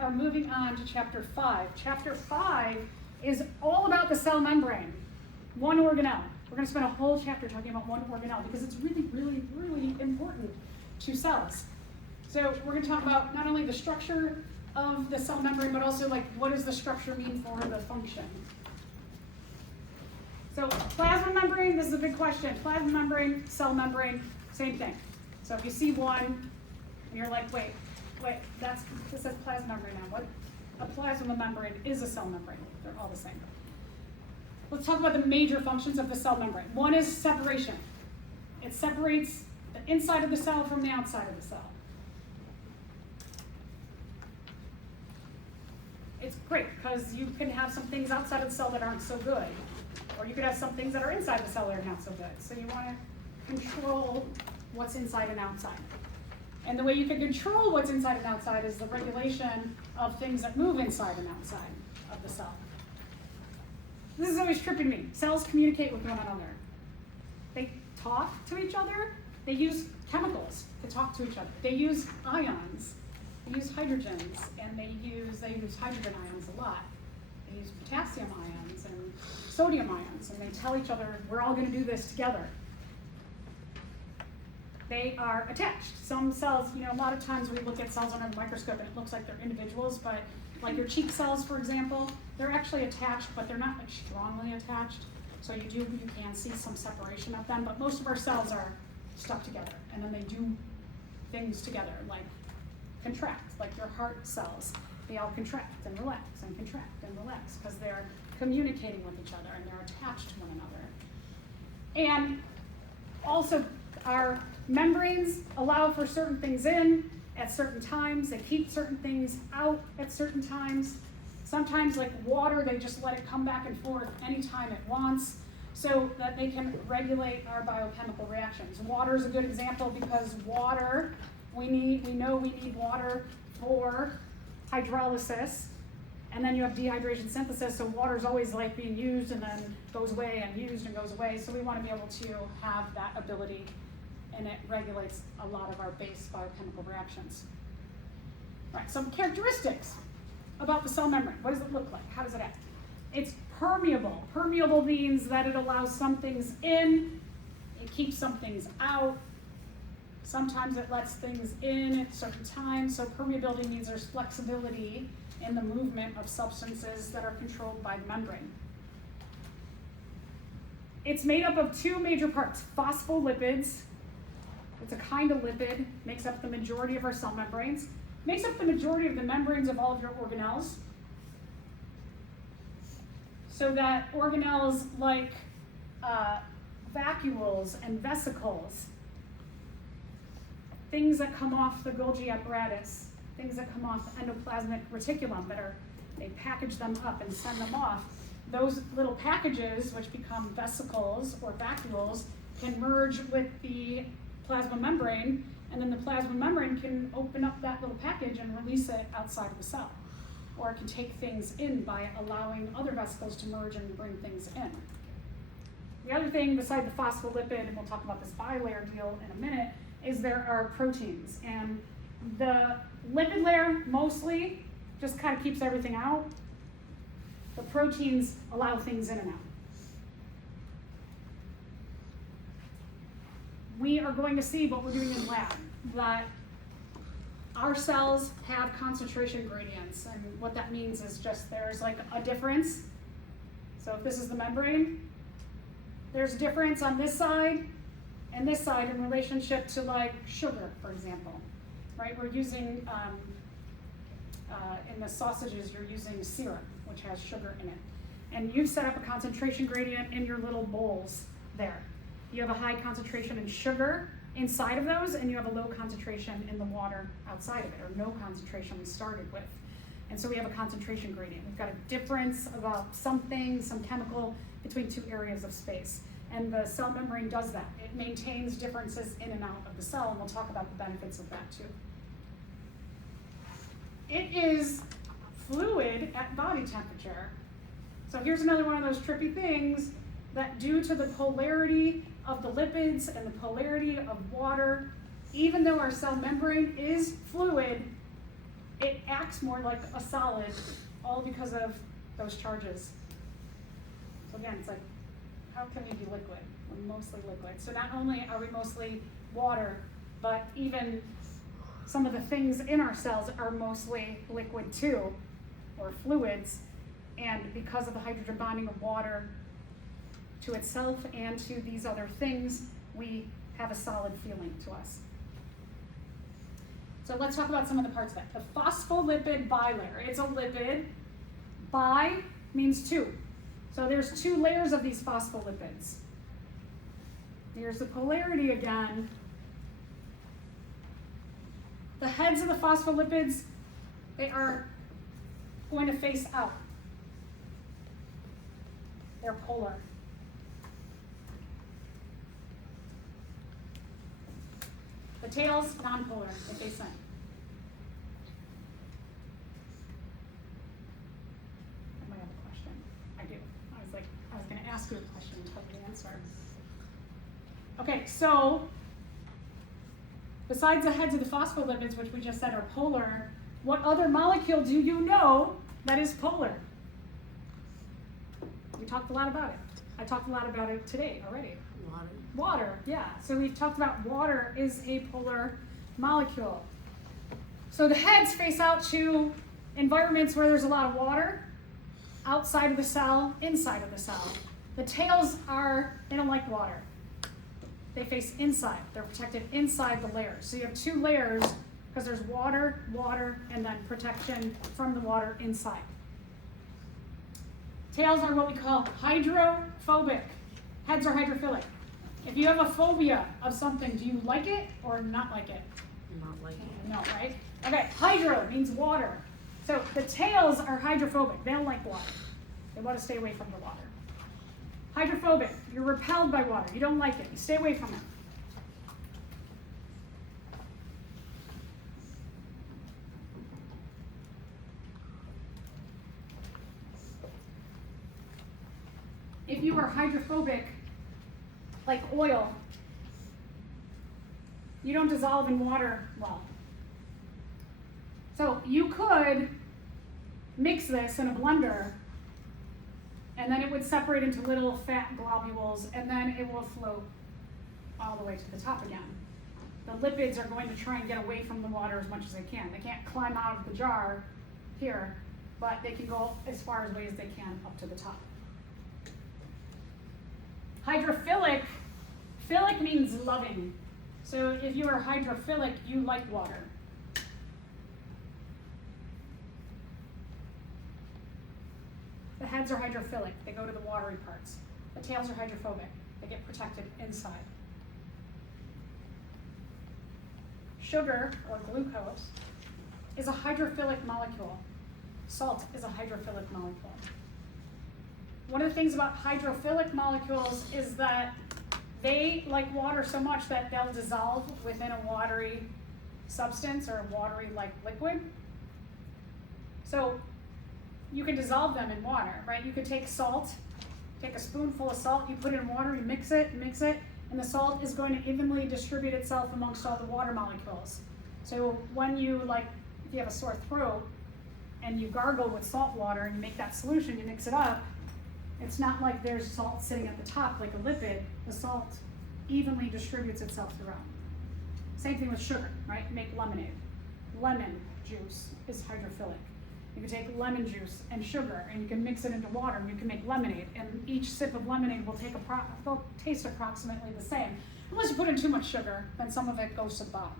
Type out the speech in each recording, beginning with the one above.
are moving on to chapter 5. Chapter 5 is all about the cell membrane, one organelle. We're going to spend a whole chapter talking about one organelle because it's really, really, really important to cells. So we're going to talk about not only the structure of the cell membrane, but also like what does the structure mean for the function. So plasma membrane, this is a big question. Plasma membrane, cell membrane, same thing. So if you see one, and you're like, wait, this says plasma membrane now. What? A plasma membrane is a cell membrane. They're all the same. Let's talk about the major functions of the cell membrane. One is separation. It separates the inside of the cell from the outside of the cell. It's great because you can have some things outside of the cell that aren't so good. Or you could have some things that are inside the cell that are not so good. So you want to control what's inside and outside. And the way you can control what's inside and outside is the regulation of things that move inside and outside of the cell. This is always tripping me. Cells communicate with one another. They talk to each other. They use chemicals to talk to each other. They use ions. They use hydrogens, and they use hydrogen ions a lot. They use potassium ions and sodium ions, and they tell each other, we're all going to do this together. They are attached. Some cells, a lot of times we look at cells under the microscope and it looks like they're individuals, but like your cheek cells, for example, they're actually attached, but they're not like strongly attached. So you can see some separation of them, but most of our cells are stuck together, and then they do things together, like contract, like your heart cells. They all contract and relax and contract and relax because they're communicating with each other and they're attached to one another. And also, our membranes allow for certain things in at certain times. They keep certain things out at certain times. Sometimes, like water, they just let it come back and forth anytime it wants so that they can regulate our biochemical reactions. Water is a good example because water, we know we need water for hydrolysis, and then you have dehydration synthesis, so water is always like being used and then goes away and used and goes away, so we want to be able to have that ability, and it regulates a lot of our base biochemical reactions. Right, some characteristics about the cell membrane. What does it look like? How does it act? It's permeable. Permeable means that it allows some things in, it keeps some things out. Sometimes it lets things in at certain times. So permeability means there's flexibility in the movement of substances that are controlled by the membrane. It's made up of two major parts. Phospholipids, it's a kind of lipid, makes up the majority of our cell membranes, makes up the majority of the membranes of all of your organelles. So that organelles like vacuoles and vesicles, things that come off the Golgi apparatus, things that come off the endoplasmic reticulum they package them up and send them off. Those little packages, which become vesicles or vacuoles, can merge with the plasma membrane, and then the plasma membrane can open up that little package and release it outside of the cell. Or it can take things in by allowing other vesicles to merge and bring things in. The other thing beside the phospholipid, and we'll talk about this bilayer deal in a minute, is there are proteins. And the lipid layer mostly just kind of keeps everything out. The proteins allow things in and out. We are going to see what we're doing in lab, that our cells have concentration gradients, and what that means is just there's like a difference. So if this is the membrane, there's a difference on this side and this side in relationship to like sugar, for example, right? We're using, in the sausages, you're using syrup, which has sugar in it. And you've set up a concentration gradient in your little bowls there. You have a high concentration in sugar inside of those, and you have a low concentration in the water outside of it, or no concentration we started with. And so we have a concentration gradient. We've got a difference about something, some chemical, between two areas of space. And the cell membrane does that. It maintains differences in and out of the cell, and we'll talk about the benefits of that too. It is fluid at body temperature. So here's another one of those trippy things that due to the polarity of the lipids and the polarity of water, even though our cell membrane is fluid, it acts more like a solid, all because of those charges. So again, it's like, how can we be liquid? We're mostly liquid. So not only are we mostly water, but even some of the things in our cells are mostly liquid too, or fluids. And because of the hydrogen bonding of water to itself and to these other things, we have a solid feeling to us. So let's talk about some of the parts of it. The phospholipid bilayer. It's a lipid. Bi means two. So there's two layers of these phospholipids. Here's the polarity again. The heads of the phospholipids, they are going to face out. They're polar. The tails, non-polar, they face in. I might have a question. I do. I was going to ask you a question and tell you the answer. Okay, so besides the heads of the phospholipids, which we just said are polar, what other molecule do you know that is polar? We talked a lot about it. I talked a lot about it today already. Water. Water, yeah. So we've talked about water is a polar molecule. So the heads face out to environments where there's a lot of water, outside of the cell, inside of the cell. The tails they don't like water. They face inside. They're protected inside the layers. So you have two layers because there's water, and then protection from the water inside. Tails are what we call hydrophobic. Heads are hydrophilic. If you have a phobia of something, do you like it or not like it? Not like it. No, right? Okay, hydro means water. So the tails are hydrophobic. They don't like water. They want to stay away from the water. Hydrophobic, you're repelled by water. You don't like it. You stay away from it. If you are hydrophobic, like oil, you don't dissolve in water well. So you could mix this in a blender, and then it would separate into little fat globules, and then it will float all the way to the top again. The lipids are going to try and get away from the water as much as they can. They can't climb out of the jar here, but they can go as far away as they can up to the top. Hydrophilic, philic means loving. So if you are hydrophilic, you like water. The heads are hydrophilic, they go to the watery parts. The tails are hydrophobic, they get protected inside. Sugar, or glucose, is a hydrophilic molecule. Salt is a hydrophilic molecule. One of the things about hydrophilic molecules is that they like water so much that they'll dissolve within a watery substance or a watery like liquid. So you can dissolve them in water, right? You could take salt, take a spoonful of salt, you put it in water, you mix it, and the salt is going to evenly distribute itself amongst all the water molecules. So when you if you have a sore throat and you gargle with salt water and you make that solution, you mix it up, it's not like there's salt sitting at the top like a lipid. The salt evenly distributes itself throughout. Same thing with sugar, right? Make lemonade. Lemon juice is hydrophilic. You can take lemon juice and sugar and you can mix it into water and you can make lemonade. And each sip of lemonade will they'll taste approximately the same. Unless you put in too much sugar, then some of it goes to the bottom.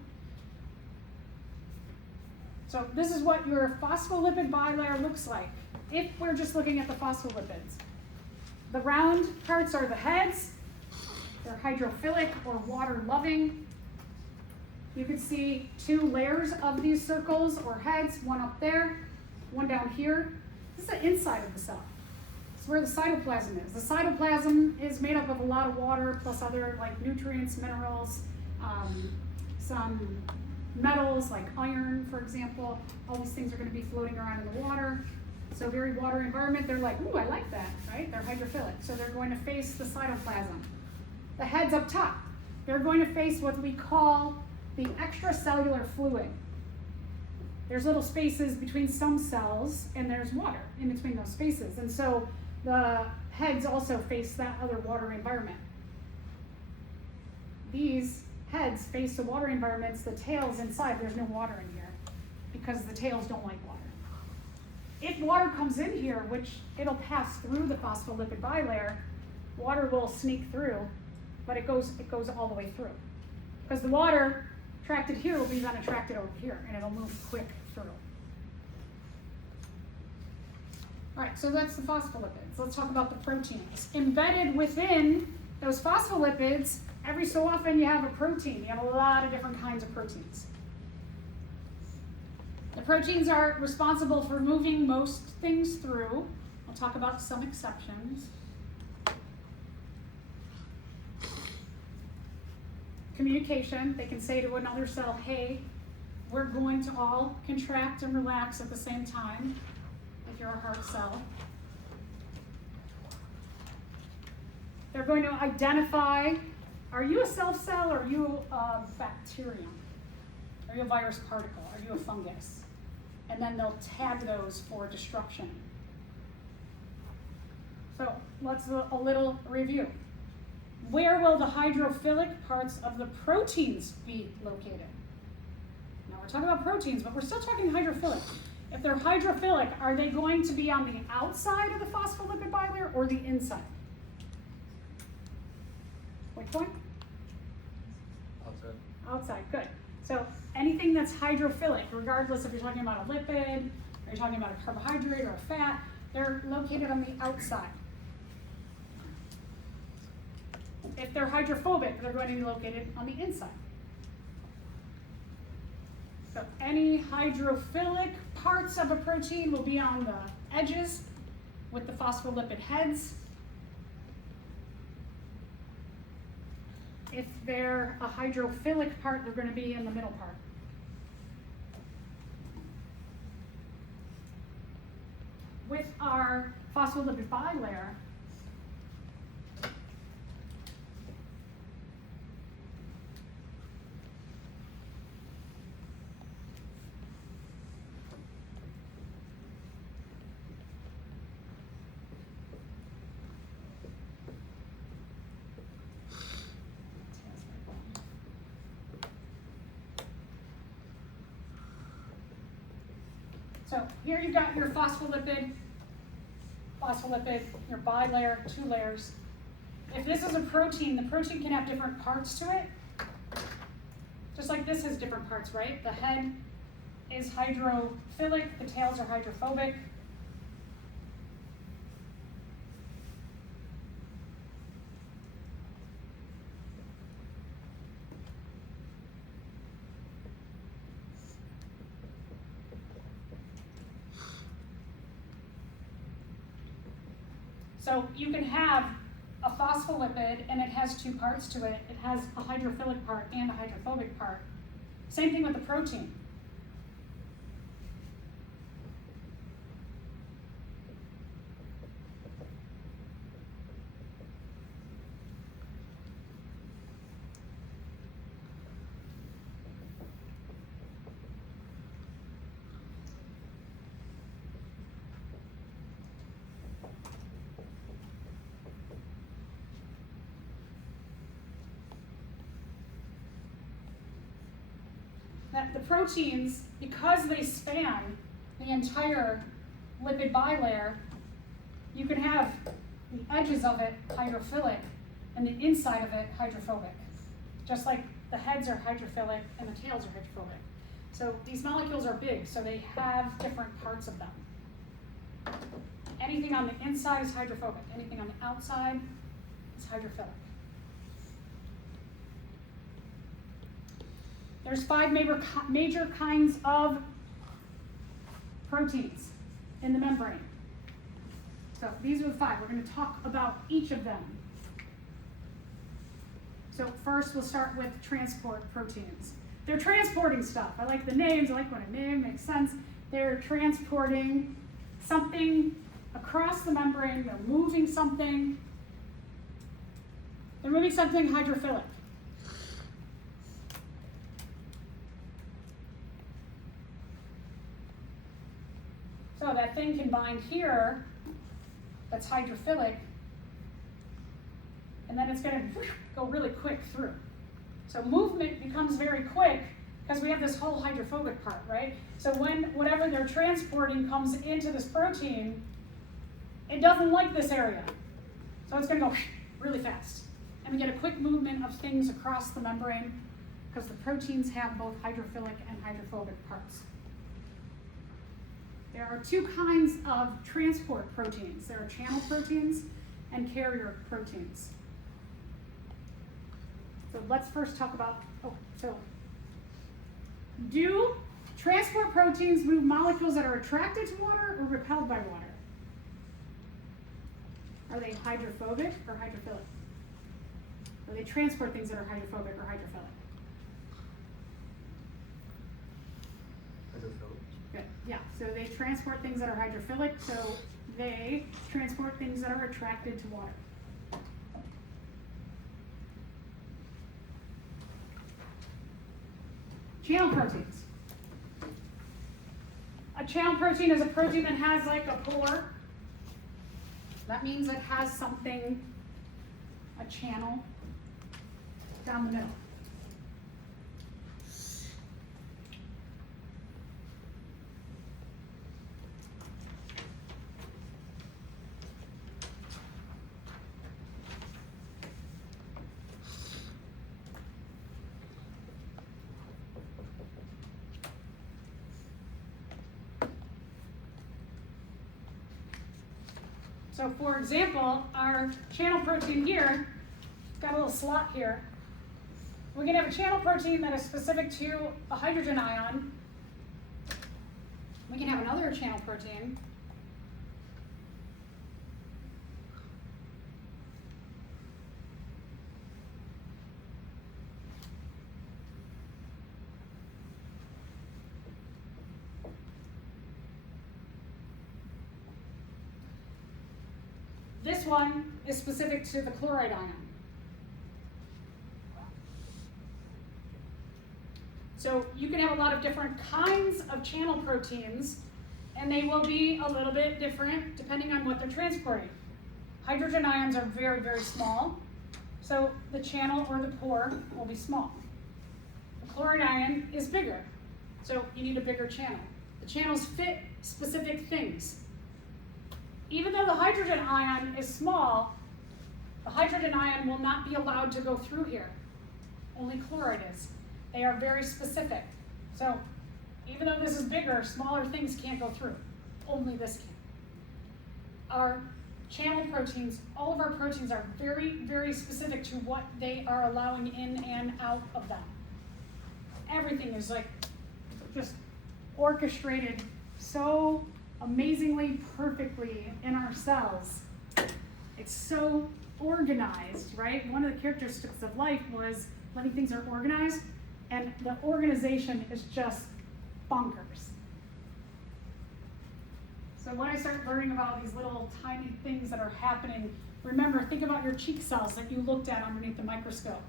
So this is what your phospholipid bilayer looks like if we're just looking at the phospholipids. The round parts are the heads. They're hydrophilic or water-loving. You can see two layers of these circles or heads, one up there, one down here. This is the inside of the cell. This is where the cytoplasm is. The cytoplasm is made up of a lot of water plus other nutrients, minerals, some metals like iron, for example. All these things are going to be floating around in the water. So very water environment, they're like, ooh, I like that, right? They're hydrophilic. So they're going to face the cytoplasm. The heads up top, they're going to face what we call the extracellular fluid. there's little spaces between some cells, and there's water in between those spaces. And so the heads also face that other water environment. These heads face the water environments, the tails inside, there's no water in here because the tails don't like water. If water comes in here, which it'll pass through the phospholipid bilayer, water will sneak through, but it goes all the way through. Because the water attracted here will be then attracted over here, and it'll move quick through. All right, so that's the phospholipids. Let's talk about the proteins. Embedded within those phospholipids, every so often you have a protein. You have a lot of different kinds of proteins. The proteins are responsible for moving most things through. I'll talk about some exceptions. Communication, they can say to another cell, hey, we're going to all contract and relax at the same time, if you're a heart cell. They're going to identify, are you a self cell or are you a bacterium? Are you a virus particle? Are you a fungus? And then they'll tag those for destruction. So let's do a little review. Where will the hydrophilic parts of the proteins be located? Now we're talking about proteins, but we're still talking hydrophilic. If they're hydrophilic, are they going to be on the outside of the phospholipid bilayer or the inside? Which one? Outside. Outside, good. So anything that's hydrophilic, regardless if you're talking about a lipid, or you're talking about a carbohydrate or a fat, they're located on the outside. If they're hydrophobic, they're going to be located on the inside. So any hydrophilic parts of a protein will be on the edges with the phospholipid heads. If they're a hydrophilic part, they're going to be in the middle part. With our phospholipid bilayer, so here you've got your phospholipid, your bilayer, 2 layers. If this is a protein, the protein can have different parts to it. Just like this has different parts, right? The head is hydrophilic, the tails are hydrophobic. So you can have a phospholipid and it has 2 parts to it. It has a hydrophilic part and a hydrophobic part. Same thing with the protein. The proteins, because they span the entire lipid bilayer, you can have the edges of it hydrophilic and the inside of it hydrophobic. Just like the heads are hydrophilic and the tails are hydrophobic. So these molecules are big, so they have different parts of them. Anything on the inside is hydrophobic. Anything on the outside is hydrophilic. There's 5 major kinds of proteins in the membrane. So these are the 5. We're going to talk about each of them. So first we'll start with transport proteins. They're transporting stuff. I like the names. I like when a name makes sense. They're transporting something across the membrane. They're moving something. They're moving something hydrophilic. So that thing can bind here, that's hydrophilic, and then it's going to go really quick through. So movement becomes very quick because we have this whole hydrophobic part, right? So when whatever they're transporting comes into this protein, it doesn't like this area. So it's going to go really fast. And we get a quick movement of things across the membrane because the proteins have both hydrophilic and hydrophobic parts. There are two kinds of transport proteins. There are channel proteins and carrier proteins. So let's first talk about, do transport proteins move molecules that are attracted to water or repelled by water? Are they hydrophobic or hydrophilic? Or they transport things that are hydrophobic or hydrophilic? Hydrophilic. Good, yeah, so they transport things that are hydrophilic, so they transport things that are attracted to water. Channel proteins. A channel protein is a protein that has like a pore. That means it has something, a channel, down the middle. So for example, our channel protein here, got a little slot here. We can have a channel protein that is specific to a hydrogen ion. We can have another channel protein. This one is specific to the chloride ion. So you can have a lot of different kinds of channel proteins, and they will be a little bit different depending on what they're transporting. Hydrogen ions are very, very small, so the channel or the pore will be small. The chloride ion is bigger, so you need a bigger channel. The channels fit specific things. Even though the hydrogen ion is small, the hydrogen ion will not be allowed to go through here. Only chloride is. They are very specific. So even though this is bigger, smaller things can't go through. Only this can. Our channel proteins, all of our proteins are very, very specific to what they are allowing in and out of them. Everything is like just orchestrated so amazingly perfectly in our cells. It's so organized, right? One of the characteristics of life was living things are organized, and the organization is just bonkers. So when I start learning about these little tiny things that are happening, remember, think about your cheek cells that you looked at underneath the microscope.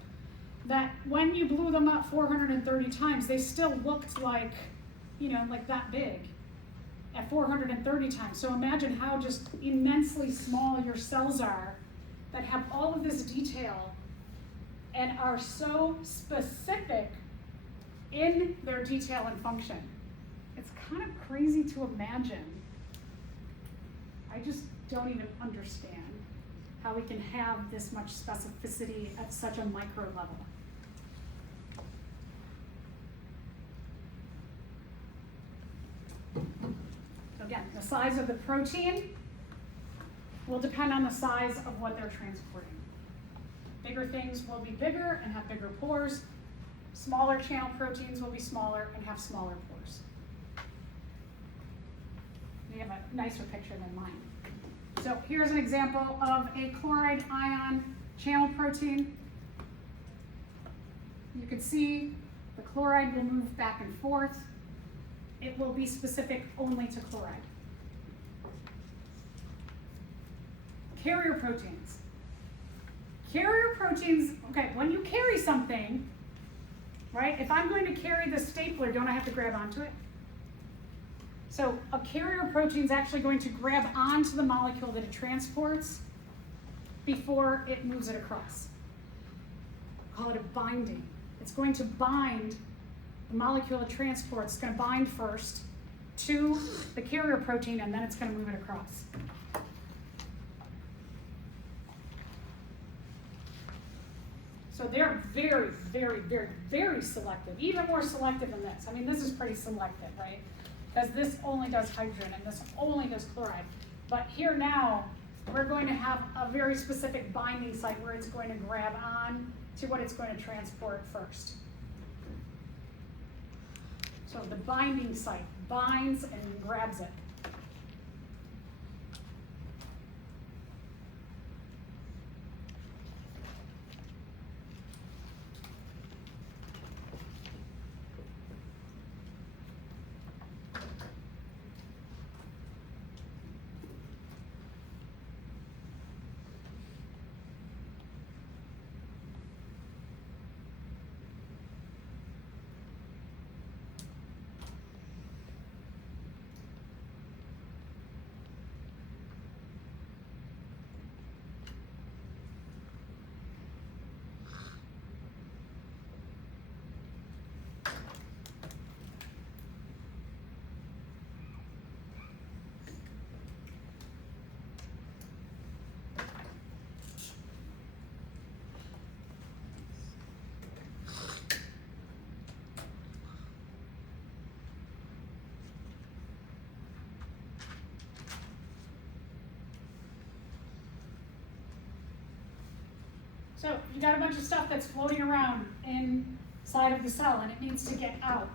That when you blew them up 430 times, they still looked like, like that big at 430 times. So imagine how just immensely small your cells are that have all of this detail and are so specific in their detail and function. It's kind of crazy to imagine. I just don't even understand how we can have this much specificity at such a micro level. So again, the size of the protein will depend on the size of what they're transporting. Bigger things will be bigger and have bigger pores. Smaller channel proteins will be smaller and have smaller pores. We have a nicer picture than mine. So here's an example of a chloride ion channel protein. You can see the chloride will move back and forth. It will be specific only to chloride. Carrier proteins. Carrier proteins, okay, when you carry something, right, if I'm going to carry the stapler, don't I have to grab onto it? So a carrier protein is actually going to grab onto the molecule that it transports before it moves it across. Call it a binding. It's going to bind the molecule it transports. It's going to bind first to the carrier protein, and then it's going to move it across. So they're very, very, very, very selective, even more selective than this. I mean, this is pretty selective, right? Because this only does hydrogen and this only does chloride. But here now, we're going to have a very specific binding site where it's going to grab on to what it's going to transport first. So the binding site binds and grabs it. So you got a bunch of stuff that's floating around inside of the cell and it needs to get out.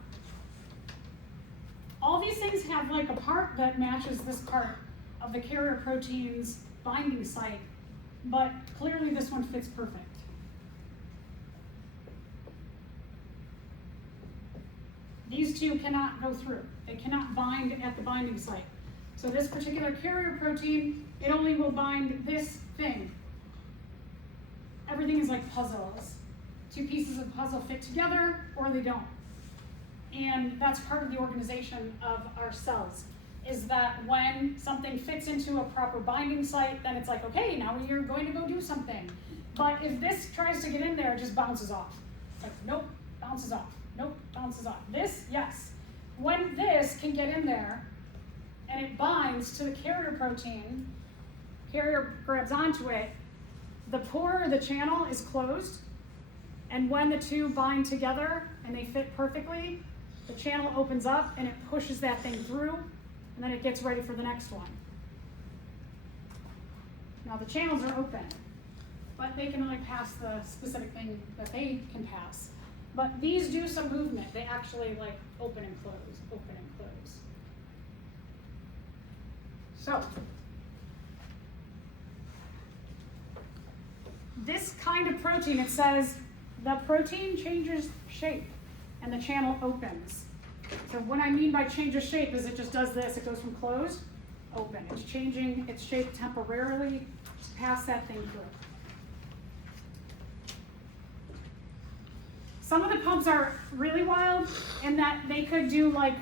All these things have like a part that matches this part of the carrier protein's binding site, but clearly this one fits perfect. These two cannot go through. They cannot bind at the binding site. So this particular carrier protein, it only will bind this thing. Everything is like puzzles. Two pieces of puzzle fit together or they don't. And that's part of the organization of our cells, is that when something fits into a proper binding site, then it's like, okay, now you're going to go do something. But if this tries to get in there, it just bounces off. It's like, nope, bounces off. Nope, bounces off. This, yes. When this can get in there and it binds to the carrier protein, carrier grabs onto it, the pore or the channel is closed, and when the two bind together and they fit perfectly, the channel opens up and it pushes that thing through, and then it gets ready for the next one. Now the channels are open, but they can only pass the specific thing that they can pass. But these do some movement. They actually like open and close, open and close. So, this kind of protein, it says the protein changes shape and the channel opens. So what I mean by changes shape is it just does this. It goes from closed, open. It's changing its shape temporarily to pass that thing through. Some of the pumps are really wild in that they could do like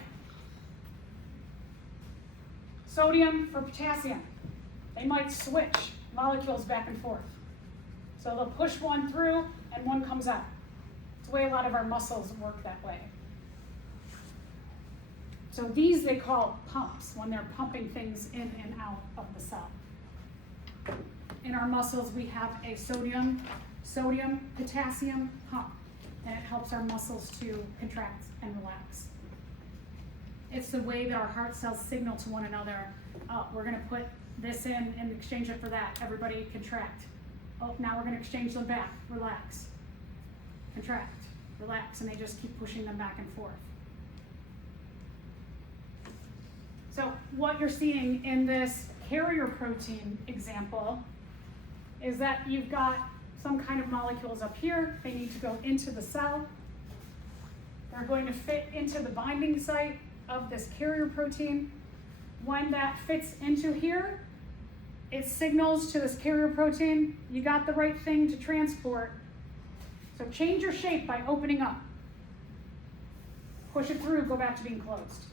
sodium for potassium. They might switch molecules back and forth. So they'll push one through and one comes out. It's the way a lot of our muscles work that way. So these they call pumps, when they're pumping things in and out of the cell. In our muscles we have a sodium, potassium pump, and it helps our muscles to contract and relax. It's the way that our heart cells signal to one another, oh, we're gonna put this in and exchange it for that. Everybody contract. Oh, now we're going to exchange them back. Relax. Contract. Relax. And they just keep pushing them back and forth. So what you're seeing in this carrier protein example is that you've got some kind of molecules up here. They need to go into the cell. They're going to fit into the binding site of this carrier protein. When that fits into here, it signals to this carrier protein, you got the right thing to transport. So change your shape by opening up. Push it through, go back to being closed.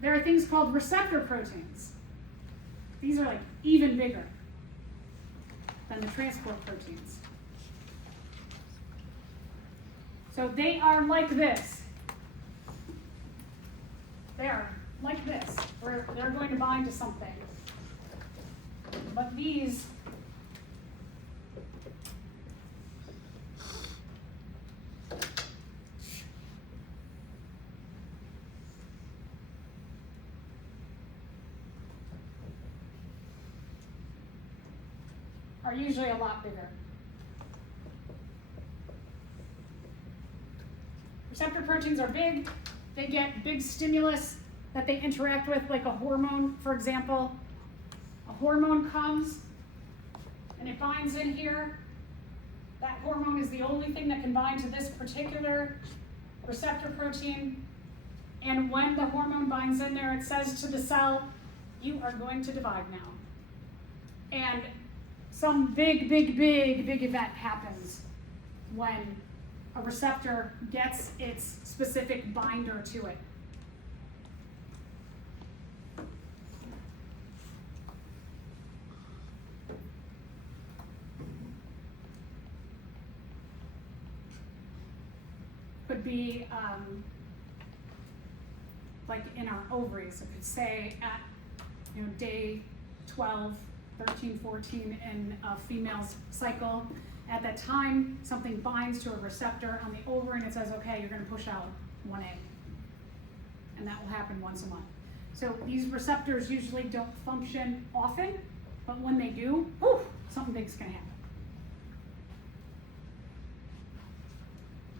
there are things called receptor proteins. These are like even bigger than the transport proteins. So they are like this. They are like this, where they're going to bind to something. But these are usually a lot bigger. Receptor proteins are big. They get big stimulus that they interact with, like a hormone, for example. A hormone comes and it binds in here. That hormone is the only thing that can bind to this particular receptor protein. And when the hormone binds in there, it says to the cell, you are going to divide now. And some big event happens when a receptor gets its specific binder to it. Could be like in our ovaries. It could say at day 12, 13, 14 in a female's cycle. At that time, something binds to a receptor on the ovary and it says, okay, you're going to push out one egg. And that will happen once a month. So these receptors usually don't function often, but when they do, whew, something big's going to happen.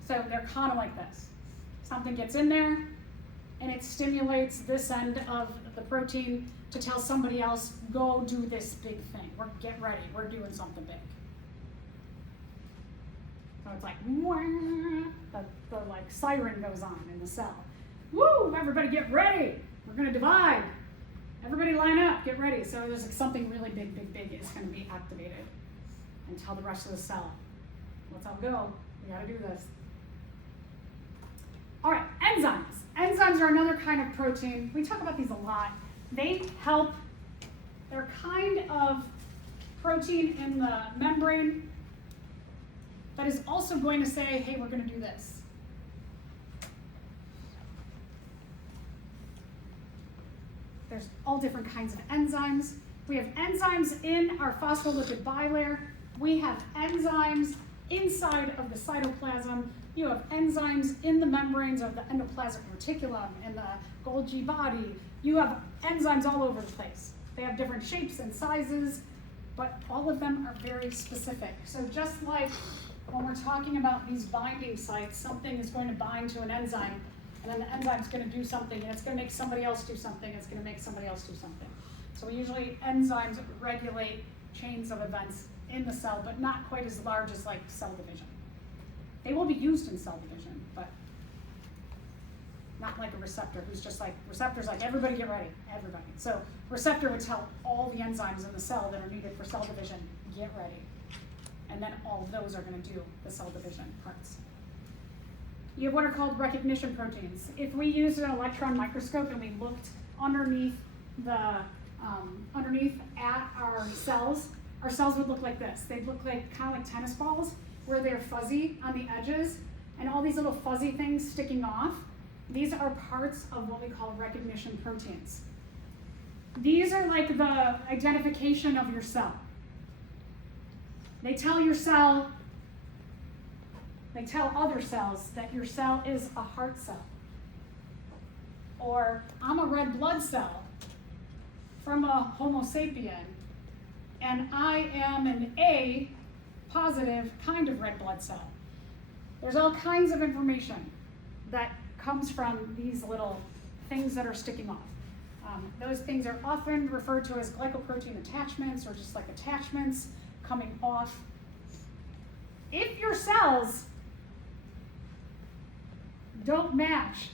So they're kind of like this. Something gets in there and it stimulates this end of the protein to tell somebody else, go do this big thing. Get ready, we're doing something big. So it's like, the like siren goes on in the cell. Woo, everybody get ready. We're gonna divide. Everybody line up, get ready. So there's like something really big is gonna be activated and tell the rest of the cell, let's all go, we gotta do this. All right, enzymes. Enzymes are another kind of protein. We talk about these a lot. They help, they're kind of protein in the membrane that is also going to say, hey, we're going to do this. There's all different kinds of enzymes. We have enzymes in our phospholipid bilayer. We have enzymes inside of the cytoplasm. You have enzymes in the membranes of the endoplasmic reticulum, in the Golgi body. You have enzymes all over the place. They have different shapes and sizes, but all of them are very specific. So just like when we're talking about these binding sites, something is going to bind to an enzyme, and then the enzyme's going to do something, and it's going to make somebody else do something, and it's going to make somebody else do something. So usually enzymes regulate chains of events in the cell, but not quite as large as like cell division. They will be used in cell division, but not like a receptor who's just like, receptor's like, everybody get ready, everybody. So receptor would tell all the enzymes in the cell that are needed for cell division, get ready. And then all of those are going to do the cell division parts. You have what are called recognition proteins. If we used an electron microscope and we looked underneath at our cells would look like this. They'd look like kind of like tennis balls, where they're fuzzy on the edges, and all these little fuzzy things sticking off. These are parts of what we call recognition proteins. These are like the identification of your cell. They tell your cell, they tell other cells that your cell is a heart cell. Or I'm a red blood cell from a Homo sapien, and I am an A positive kind of red blood cell. There's all kinds of information that comes from these little things that are sticking off. Those things are often referred to as glycoprotein attachments or just like attachments coming off. If your cells don't match,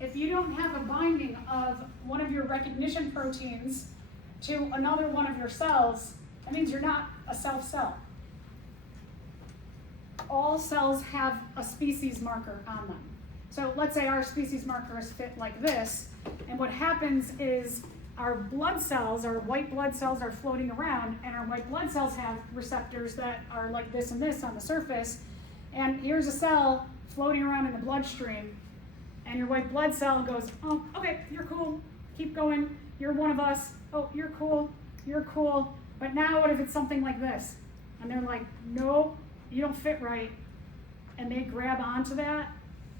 if you don't have a binding of one of your recognition proteins to another one of your cells, that means you're not a self-cell. All cells have a species marker on them. So let's say our species marker is fit like this, and what happens is our blood cells, our white blood cells are floating around, and our white blood cells have receptors that are like this and this on the surface, and here's a cell floating around in the bloodstream, and your white blood cell goes, oh, okay, you're cool, keep going, you're one of us, oh, you're cool, but now what if it's something like this? And they're like, nope, you don't fit right, and they grab onto that,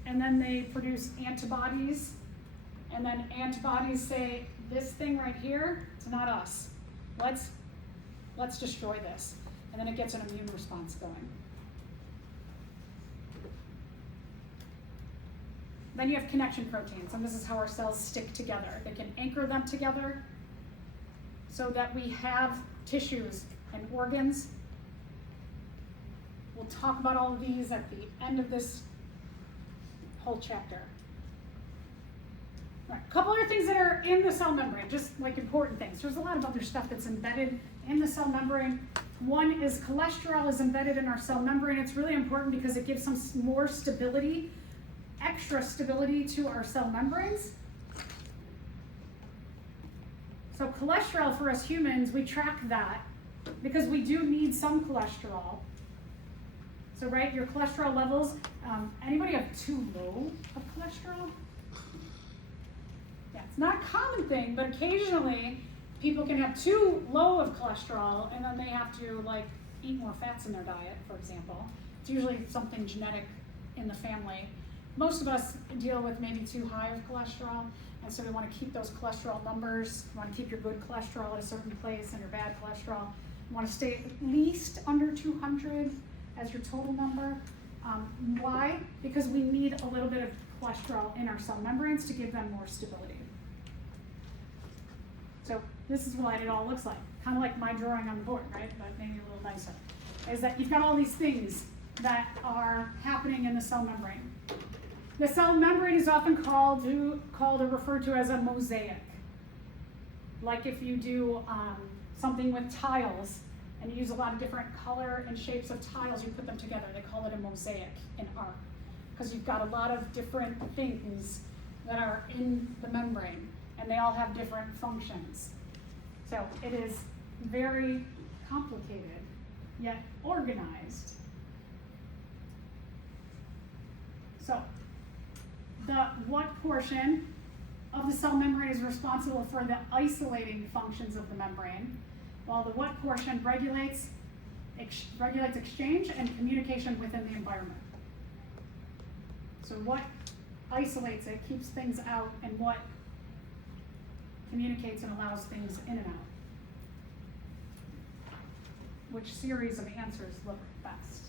and then they produce antibodies, and then antibodies say, this thing right here, it's not us. Let's destroy this. And then it gets an immune response going. Then you have connection proteins, and this is how our cells stick together. They can anchor them together so that we have tissues and organs. We'll talk about all of these at the end of this whole chapter. All right, a couple other things that are in the cell membrane, just like important things. There's a lot of other stuff that's embedded in the cell membrane. One is cholesterol is embedded in our cell membrane. It's really important because it gives some more stability, extra stability to our cell membranes. So cholesterol for us humans, we track that because we do need some cholesterol. So right, your cholesterol levels, anybody have too low of cholesterol? Yeah, it's not a common thing, but occasionally people can have too low of cholesterol and then they have to like eat more fats in their diet, for example. It's usually something genetic in the family. Most of us deal with maybe too high of cholesterol, and so we want to keep those cholesterol numbers. You want to keep your good cholesterol at a certain place and your bad cholesterol. You want to stay at least under 200 as your total number. Why? Because we need a little bit of cholesterol in our cell membranes to give them more stability. So this is what it all looks like. Kind of like my drawing on the board, right? But maybe a little nicer. Is that you've got all these things that are happening in the cell membrane. The cell membrane is often called or referred to as a mosaic. Like if you do something with tiles, and you use a lot of different color and shapes of tiles, you put them together. They call it a mosaic in art, because you've got a lot of different things that are in the membrane, and they all have different functions. So it is very complicated, yet organized. So the what portion of the cell membrane is responsible for the isolating functions of the membrane, while the what portion regulates exchange and communication within the environment. So what isolates it, keeps things out, and what communicates and allows things in and out. Which series of answers look best?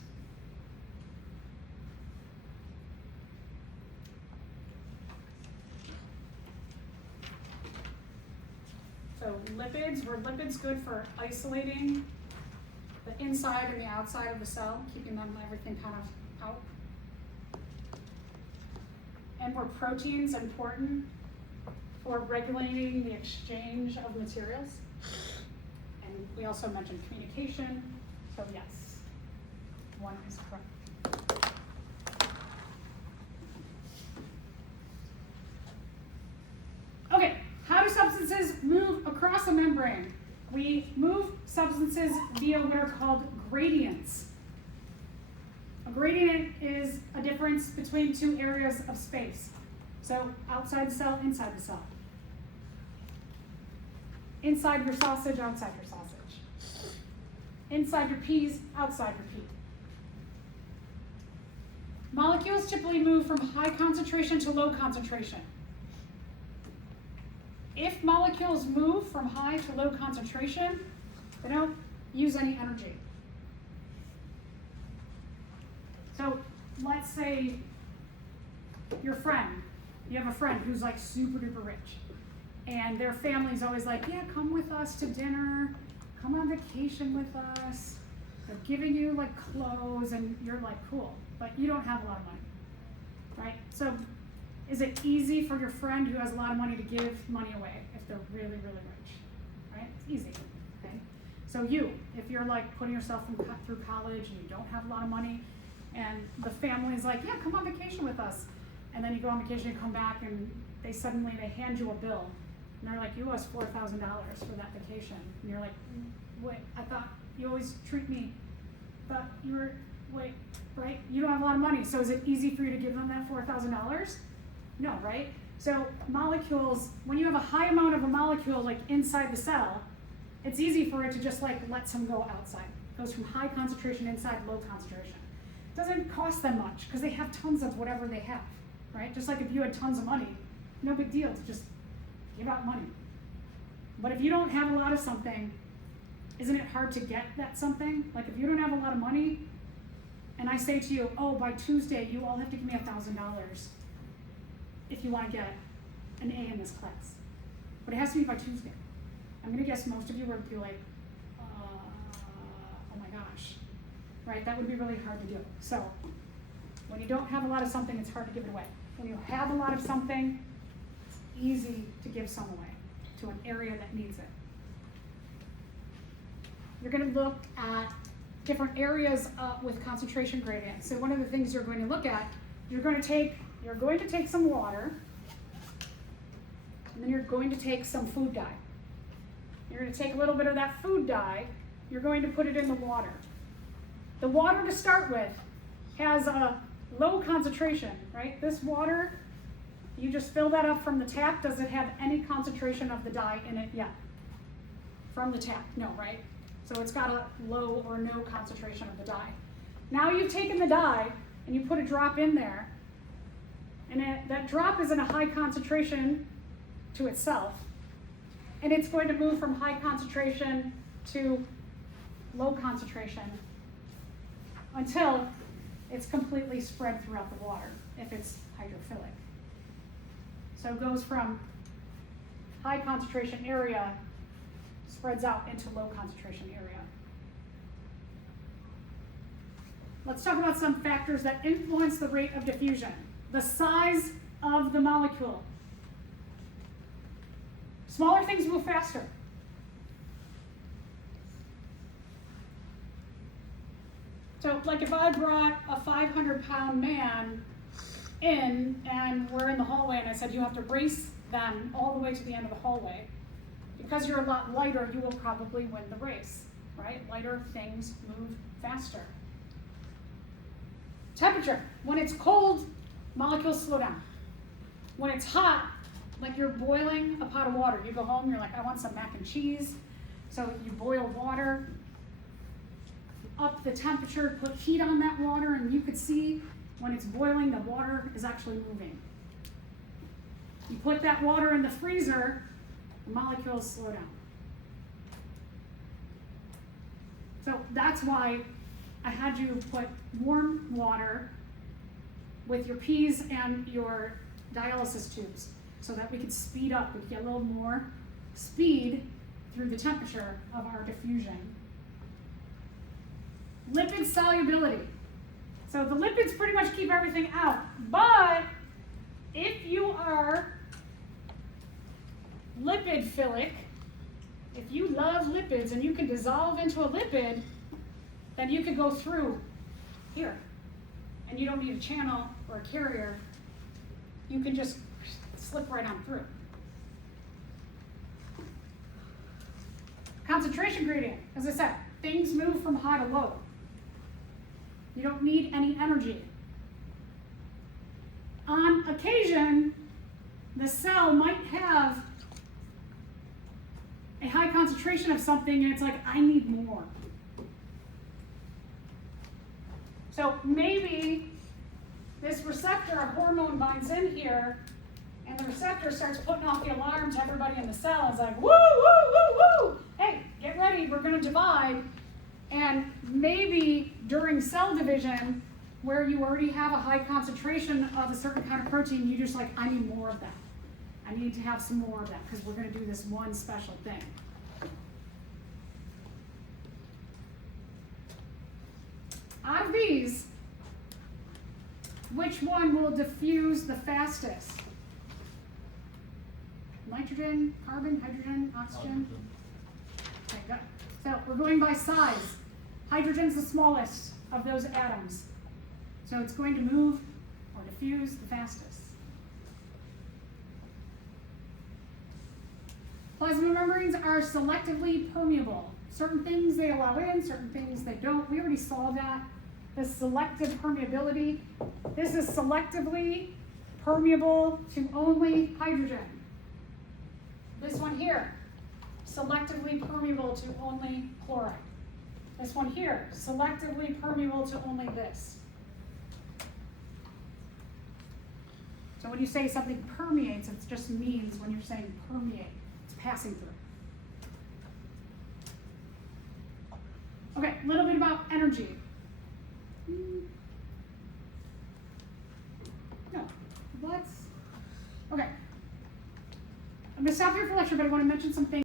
So lipids, were lipids good for isolating the inside and the outside of the cell, keeping them everything kind of out? And were proteins important for regulating the exchange of materials? And we also mentioned communication, so yes, one is correct. Okay. How do substances move across a membrane? We move substances via what are called gradients. A gradient is a difference between two areas of space. So outside the cell, inside the cell. Inside your sausage, outside your sausage. Inside your peas, outside your pea. Molecules typically move from high concentration to low concentration. If molecules move from high to low concentration, they don't use any energy. So let's say you have a friend who's like super duper rich, and their family's always like, yeah, come with us to dinner, come on vacation with us. They're giving you like clothes, and you're like, cool, but you don't have a lot of money, right? So is it easy for your friend who has a lot of money to give money away if they're really, really rich, right? It's easy, okay? So if you're like putting yourself through college and you don't have a lot of money, and the family's like, yeah, come on vacation with us, And then you go on vacation and come back and they hand you a bill. And they're like, you owe us $4,000 for that vacation. And you're like, wait, I thought you always treat me, but right? You don't have a lot of money, so is it easy for you to give them that $4,000? No, right? So molecules, when you have a high amount of a molecule like inside the cell, it's easy for it to just like let some go outside. It goes from high concentration inside, low concentration. It doesn't cost them much because they have tons of whatever they have, right? Just like if you had tons of money, no big deal to just give out money. But if you don't have a lot of something, isn't it hard to get that something? Like if you don't have a lot of money, and I say to you, oh, by Tuesday, you all have to give me $1,000 if you want to get an A in this class. But it has to be by Tuesday. I'm going to guess most of you would be like, oh my gosh, right? That would be really hard to do. So when you don't have a lot of something, it's hard to give it away. When you have a lot of something, it's easy to give some away to an area that needs it. You're going to look at different areas with concentration gradients. So one of the things you're going to look at, you're going to take some water, and then you're going to take some food dye. You're going to take a little bit of that food dye, you're going to put it in the water. The water to start with has a low concentration, right? This water, you just fill that up from the tap. Does it have any concentration of the dye in it yet? From the tap, no, right? So it's got a low or no concentration of the dye. Now you've taken the dye and you put a drop in there, and that drop is in a high concentration to itself, and it's going to move from high concentration to low concentration until it's completely spread throughout the water, if it's hydrophilic. So it goes from high concentration area, spreads out into low concentration area. Let's talk about some factors that influence the rate of diffusion. The size of the molecule. Smaller things move faster. So like if I brought a 500-pound man in and we're in the hallway and I said you have to race them all the way to the end of the hallway, because you're a lot lighter, you will probably win the race, right? Lighter things move faster. Temperature. When it's cold, molecules slow down. When it's hot, like you're boiling a pot of water. You go home, you're like, I want some mac and cheese. So you boil water, up the temperature, put heat on that water, and you could see when it's boiling, the water is actually moving. You put that water in the freezer, the molecules slow down. So that's why I had you put warm water with your peas and your dialysis tubes so that we could speed up, we could get a little more speed through the temperature of our diffusion. Lipid solubility. So the lipids pretty much keep everything out, but if you are lipid-philic, if you love lipids and you can dissolve into a lipid, then you could go through here. And you don't need a channel or a carrier. You can just slip right on through. Concentration gradient. As I said, things move from high to low. You don't need any energy. On occasion, the cell might have a high concentration of something and it's like, I need more. So maybe this receptor, a hormone binds in here, and the receptor starts putting off the alarm to everybody in the cell. It's like, woo, woo, woo, woo. Hey, get ready, we're going to divide. And maybe during cell division, where you already have a high concentration of a certain kind of protein, you just like, I need more of that. I need to have some more of that because we're going to do this one special thing. Out of these, which one will diffuse the fastest? Nitrogen, carbon, hydrogen, oxygen? Okay, good. So we're going by size. Hydrogen's the smallest of those atoms. So it's going to move or diffuse the fastest. Plasma membranes are selectively permeable. Certain things they allow in, certain things they don't. We already saw that. The selective permeability. This is selectively permeable to only hydrogen. This one here, selectively permeable to only chloride. This one here, selectively permeable to only this. So when you say something permeates, it just means when you're saying permeate, it's passing through. Okay, a little bit about energy. No, let's, okay. I'm gonna stop here for lecture, but I want to mention some things.